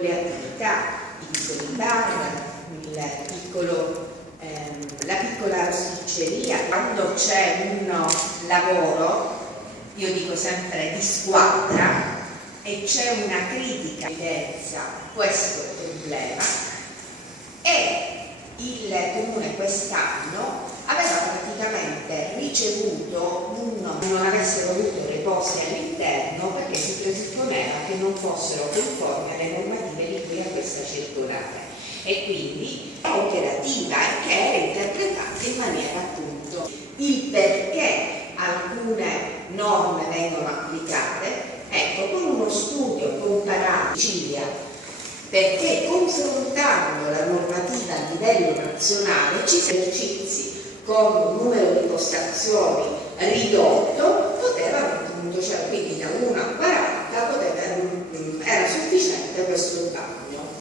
le attività, i piccoli bar, la piccola rosticceria. Quando c'è un lavoro, io dico sempre di squadra, e c'è una critica evidenza questo problema, e il Comune quest'anno aveva praticamente ricevuto non avessero avuto le poste all'interno perché si presupponeva che non fossero conformi alle normative di cui a questa circolare, e quindi operativa e che era interpretata in maniera appunto il perché alcune norme vengono applicate. Ecco, con uno studio comparato in Sicilia, perché confrontando la normativa a livello nazionale ci sono esercizi con un numero di postazioni ridotto, potevano appunto, cioè quindi da 1 a 40 era sufficiente questo bagno.